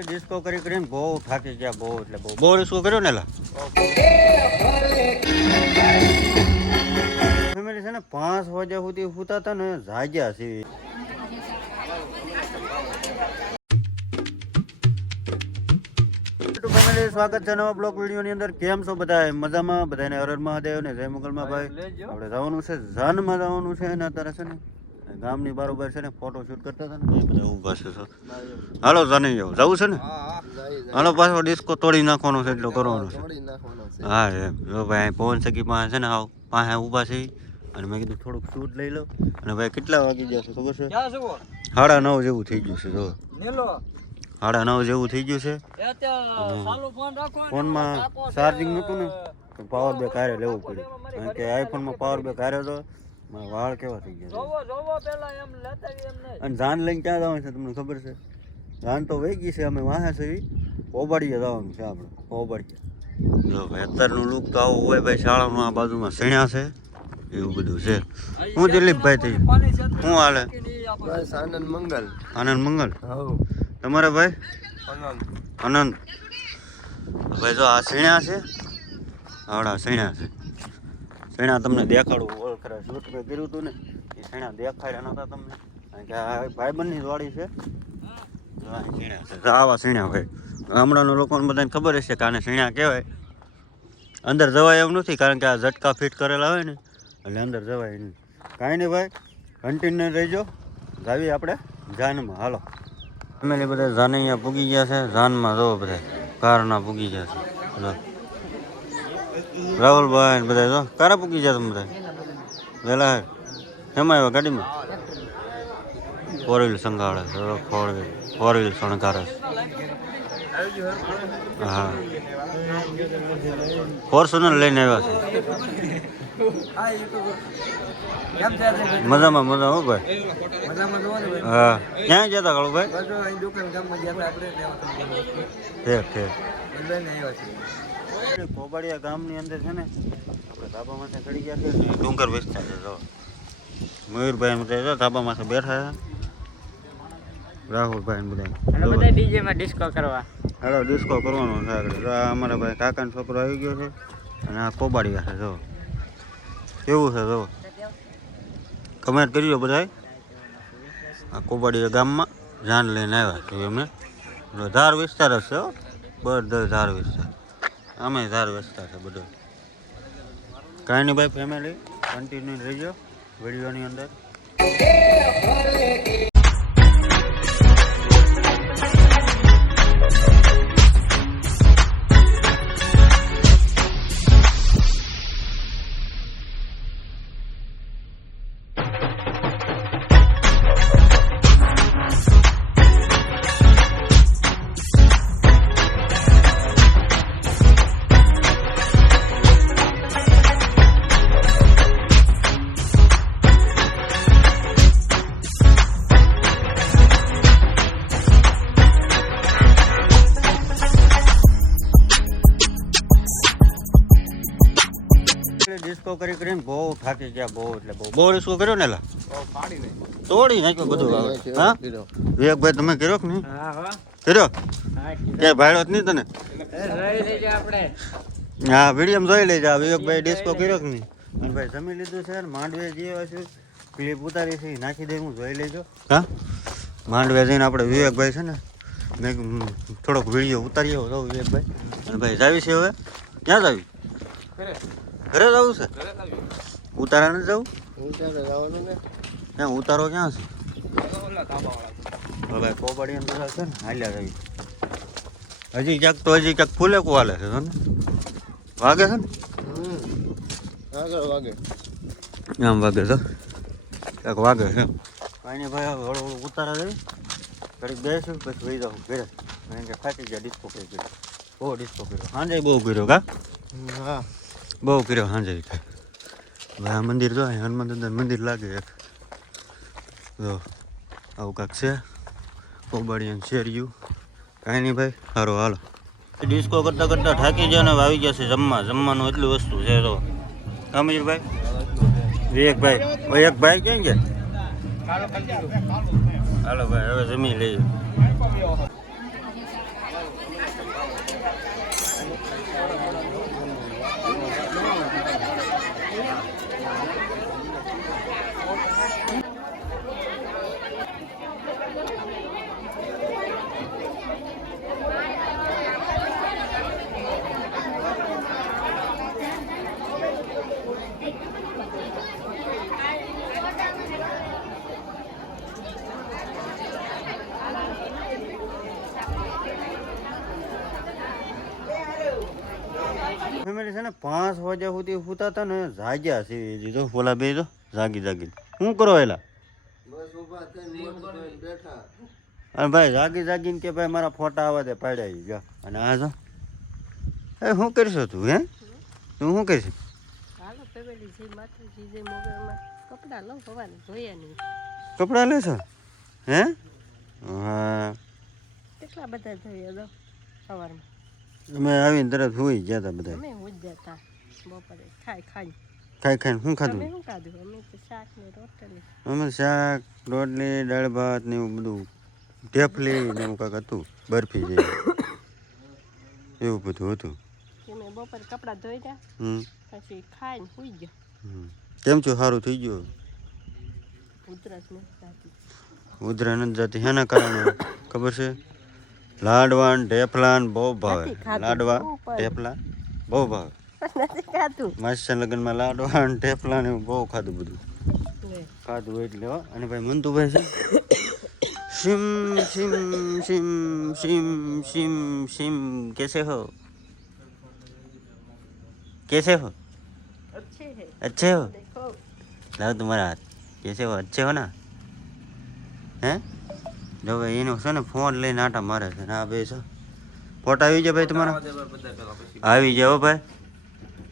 Disco કરી કરીને બહુ થાકી ગયા બહુ એટલે બહુ. બહુ ડિસ્કો કર્યો ને લા ફેમિલી છે ને પાંચ વાગ્યા સુધી સૂતા હતા ને જાગ્યા છે. ફેમિલી સ્વાગત છે નવા બ્લોક વિડીયોની અંદર. કેમ છો બધા મજામાં? બધાને હરર મહાદેવ ને જય મુગલમાં ભાઈ આપણે જવાનું છે જાનમાં જવાનું છે અને અત્યારે છે ને ગામની બરોબર છે ને ફોટો શૂટ કરતા હતા ને? એ બધા ઊભા છે સર. હાલો જાની જાવ જવું છે ને? હાલો પાછો ડિસ્કો તોડી નાખવાનો છે એટલો કરવાનો છે. હા એમ. જો ભાઈ પવન સગી પાસે છે ને આવ. પાસે ઊભા છે. અને મેં કીધું થોડુંક શૂટ લઈ લો અને ભાઈ કેટલા વાગી ગયા છે ખબર છે? સાડા નવ જેવું થઈ ગયું છે જો સાડા નવ જેવું થઈ ગયું છે. ફોનમાં ચાર્જિંગ નહોતું ને તો પાવર બેક હારે લેવું પડ્યું કારણ કે આઈફોનમાં પાવર બેક હારે તો મારા વાળ કેવા થઈ ગયા જોવો જોવો પેલા એમ લેતા એમ નહીં. અને જાન લઈને ક્યાં જવાનું છે તમને ખબર છે? જાન તો વહી ગઈ છે અમે વાહે છે ઓબાડીએ જવાનું છે આપણે ઓબાડીએ જો અત્યારનું લુક તો આવું હોય ભાઈ શાળામાં આ બાજુમાં સણ્યા છે એવું બધું છે. હું દિલીપભાઈ થઈ હું હાલે? બસ આનંદ મંગલ. આનંદ મંગલ? તમારે ભાઈ? આનંદ. આનંદ. ભાઈ જો આ સીણ્યા છે આવડા સીણ્યા છે. સણ્યા તમને દેખાડું ઓળખરા શૂટ મેં કર્યું હતું ને? એ ફેણા દેખાડ્યા નહોતા તમને? કારણ કે ભાઈબંધની વાડી છે. આવા સીણા ભાઈ ગામડાના લોકોને બધાને ખબર હશે કે આને સીણા કહેવાય. અંદર જવાય એવું નથી, કારણ કે આ ઝટકા ફિટ કરેલા હોય ને, એટલે અંદર જવાય નહીં. કાંઈ નહીં ભાઈ કન્ટિન્યુ રહેજો. જાવી આપણે જાનમાં. હાલો. ફેમિલી બધા જાને અહીંયા પૂગી ગયા છે. જાનમાં જો બધા. કારના પૂગી ગયા છે. રાહુલભાઈ ને બધા જો. કારા પૂકી ગયા તમે બધા વહેલા એમાં આવ્યા ગાડીમાં? ફોર વ્હીલ સંઘાળે ફોર વ્હીલ ફોર વ્હીલ શણગારે હા. ફોર્ચ્યુનર લઈને આવ્યા છે. હા? મજામાં મજા હો ભાઈ. હા. ક્યાં ગયા હતા કાળુભાઈ? ઠીક ઠીક કોબાડિયા ગામની અંદર છે ને આપણે ધાબામાંથી ચડી ગયા છે. ડુંગર વિસ્તાર છે જો. મયુરભાઈ ને બધા ધાબા માથે બેઠા છે. રાહુલભાઈ બધા. બધા. ડીજે માં ડિસ્કો કરવા. હાલો ડિસ્કો કરવાનો છે આગળ. આ અમારા ભાઈ કાકાનો છોકરો આવી ગયો છે અને આ કોબાડિયા છે જો. કેવું છે જો? કમેન્ટ કરજો બધાય. આ કોબાડિયા ગામમાં જાન લઈને આવ્યા છે અમે જો ધાર વિસ્તાર હશે છે હો. બધો ધાર વિસ્તાર અમે ધાર વેચતા છે બધો. કાંઈ નહીં ભાઈ ફેમિલી કન્ટિન્યુ રહીજો. વિડીયોની અંદર. ડિસ્કો કરી કરીને બહુ થાકી ગયા બહુ એટલે બહુ. બહુ ડિસ્કો કર્યો ને લા? તોડી નાખ્યો બધું હા? વિવેકભાઈ તમે કર્યો કે નહીં? હા હા. કર્યો? કે ભાડ્યો જ નહીં તને? રહી લેજો આપણે. હા વીડિયો જોઈ લેજો. વિવેકભાઈ ડિસ્કો કર્યો કે નહીં? અને ભાઈ જમી લીધું છે માંડવે જે છે ક્લિપ ઉતારી છે નાખી દે હું જોઈ લેજો. હા? માંડવે જઈને આપણે વિવેકભાઈ છે ને મેં થોડોક વીડિયો ઉતારી આવો તો વિવેકભાઈ અને ભાઈ જાવી છે હવે? ક્યાં જાવી? ઘરે જવું છે? ઉતારા નથી જવું હું ત્યારે જવાનું ને? ક્યાં ઉતારો ક્યાં છે? હવે કોબડી એમ બધા છે ને હાલ્યા જવી હજી ક્યાંક તો હજી ક્યાંક ફૂલે હાલે છે ને વાગે છે ને? હમ. આગળ વાગે. આમ વાગે છે? ક્યાંક વાગે છે કાંઈ નહીં ભાઈ હવે હળવું હળવું ઉતારા જઈ ઘડીક બેસીશું પછી વહી જાઉં ઘરે. કારણ કે થાકી ગયા ડિસ્કો કરી કર્યો બહુ ડિસ્કો કર્યો. સાંજે બહુ કર્યો કા? હા. બહુ કર્યો સાંજે હવે આ મંદિર જો હનુમાન દાદાનું મંદિર લાગે એક. જો, આવું કાંક છે. કોબાડિયાનું શેરિયું. કાંઈ નહીં ભાઈ સારું હાલો. ડિસ્કો કરતાં કરતાં થાકી જાય ને આવી ગયા છે જમવા. જમવાનું એટલું વસ્તુ છે તો અમીરભાઈ વિવેકભાઈ. ભાઈ એક ભાઈ ક્યાં ગયા? હાલો ભાઈ, હવે જમી લઈએ. ફેમિલી છે ને પાંચ વાગ્યા સુધી સૂતા હતા ને જાગ્યા છે. દીધો બોલા બે તો જાગી જાગી શું કરો એલા? અને ભાઈ જાગી જાગીને કે ભાઈ મારા ફોટા આવવા દે પાડ્યા જો અને આ જો. એ શું કરશો તું હે? તું શું કરીશ? કપડાં લઉં સવારે ધોયા લેશો? હે? હા. કેટલા બધા ધોયા દો? સવારમાં અમે આવીને તરત હોઈ ગયા હતા બધા અમે ઉજ્યા હતા બપોરે ખાઈ ખાઈ ખાઈ ખાઈને શું ખાધું? શું ખાધું? અમે તો શાક ને રોટલી. અમે શાક રોટલી દાળ ભાત ને એવું બધું. ઢેફલી ને એવું કાંઈક હતું બરફી જે એવું. બધું હતું. કે બપોરે કપડાં ધોઈ ગયા પછી ખાઈને સુઈ ગયા. કેમ છો? સારું થઈ ગયું? ઉધરસ નથી ઉધરા નથી જતી એના કારણે? ખબર છે? લાડવા ને ઢેફલા ને બહુ ભાવે નથી ખાધું. લાડવા ઉપર. ઢેફલા બહુ ભાવે નથી ખાતું માસ્ટર લગ્નમાં લાડવા ને ઢેફલા ને એવું બહુ ખાધું બધું લે. ખાધું એટલે હો અને ભાઈ મંતુભાઈ છે sim sim sim sim sim sim कैसे हो कैसे हो अच्छे है अच्छे हो देखो લાવ તમારા હાથ कैसे हो अच्छे हो ना હે જો ભાઈ એનો છે ને ફોન લઈને આટા મારે છે. ને બે છે. ફોટા આવી જાય ભાઈ તમારા? આવી જાય હો ભાઈ.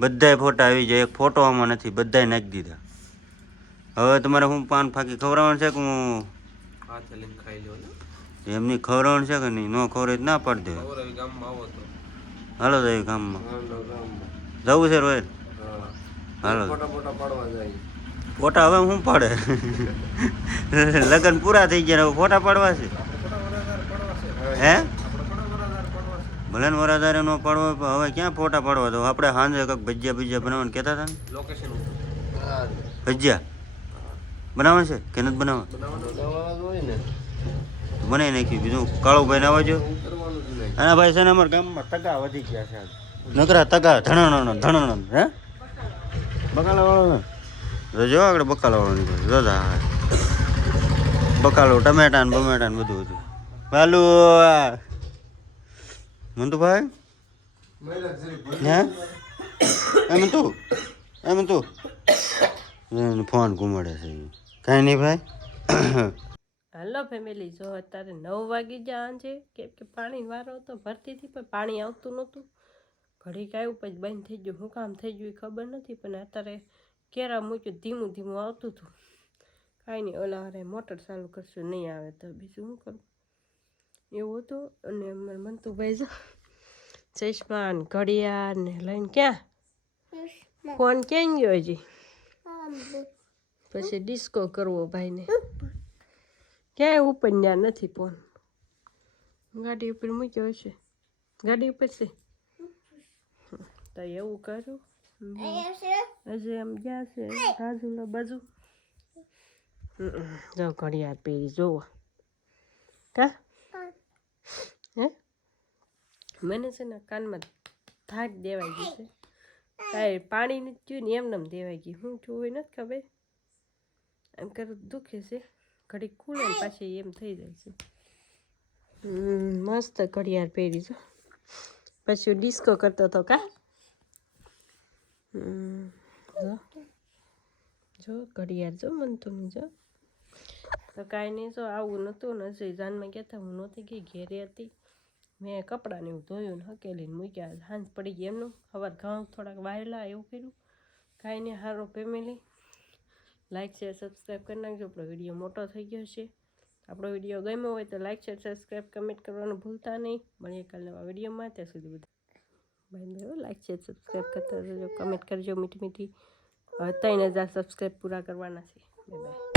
બધાય ફોટા આવી જાય. એક ફોટો આમાં નથી બધાય નાખી દીધા. હવે તમારે હું પાન ફાકી ખવડાવવાનું છે કે હું એમની ખવડાવવાનું છે કે નહીં? ન ખવડાવે ના પાડી દે હાલો તો ગામમાં. જવું છે રોહિત હાલો. ફોટા ફોટા પાડવા જાય. ફોટા હવે હું પાડે? લગ્ન પૂરા થઈ ગયા હવે ફોટા પાડવા છે? હે? ભલન વરાધારે નો પાડવો પણ હવે ક્યાં ફોટા પાડવા તો આપણે સાંજે કંઈક ભજીયા ભજીયા બનાવવાનું કહેતા હતા ને? લોકેશન ભજીયા? બનાવવાનું છે કે નથી બનાવવા બનાવી નાખ્યું બીજું કાળુભાઈ ના આવજો અને ભાઈ છે ને અમારા ગામમાં ટકા વધી ગયા છે. નકરા ટકા ધણણ ધણણ હે? બગાલા વાળો જો આગળ બકાલા વાળો નીકળે જો. બકાલો ટમેટા ને બમેટા ને બધું હતું. વાલુ મંતુભાઈ? હે? એમ તું એમ તું ફોન ઘુમાડે છે. કાંઈ નહીં ભાઈ. હાલો ફેમિલી, જો અત્યારે નવ વાગી જવાનું છે. કેમ કે પાણી વારો હતો, ભરતી હતી, પણ પાણી આવતું નહોતું. ઘડીક આવ્યું, પછી બંધ થઈ ગયું. શું કામ થઈ ગયું એ ખબર નથી, પણ અત્યારે કેરા મૂક્યું ધીમું ધીમું આવતું હતું કાંઈ નહીં ઓલા હારે મોટર ચાલુ કરશું નહીં આવે તો બીજું શું કરું? એવું હતું અને અમારે મંતુભાઈ જો ચશ્મા ને ઘડિયાળ ને લઈને ક્યાં? ફોન ક્યાં ગયો હજી? પછી ડિસ્કો કરવો ભાઈને. ક્યાંય ઉપર ત્યાં નથી ફોન. ગાડી ઉપર મૂક્યો હશે. ગાડી ઉપર છે? તો એવું કરું હજી એમ ગયા છે બાજુના બાજુ જો ઘડિયાળ પહેરી જોવો કા હે મને છે ને કાનમાં થાક દેવાઈ ગઈ છે કાંઈ પાણી નથી ને એમને એમ દેવાઈ ગયું હું હોય નથી ખબર એમ કરું દુખે છે ઘડી ખુલે પાછી એમ થઈ જાય છે મસ્ત ઘડિયાળ પહેરી છો પછી ડિસ્કો કરતો હતો કા જો. જો, ઘડિયાળ જો, મન તો નહીં જો. તો કાંઈ નહીં, જો આવું નહોતું ને જાનમાં ગયા હતા હું નહોતી ગઈ, ઘેરે હતી. મેં કપડાને એવું ધોયું ને હકેલીને મૂક્યા સાંજ પડી ગઈ એમનું. સવાર ઘઉં થોડાક વાયેલા એવું કર્યું. કાંઈ નહીં સારો ફેમિલી લાઇક શેર સબસ્ક્રાઈબ કરી નાખજો. આપણો વીડિયો મોટો થઈ ગયો છે. આપણો વીડિયો ગમ્યો હોય તો લાઇક શેર સબસ્ક્રાઈબ કમેન્ટ કરવાનું ભૂલતા નહીં. મળીએ કાલના વિડીયોમાં. ત્યાં સુધી બધા bye bye. Like share subscribe કરતા રહેજો. કમેન્ટ કરજો મીઠી મીઠી. ત્રણ હજાર સબસ્ક્રાઈબ પૂરા કરવાના છે. Bye bye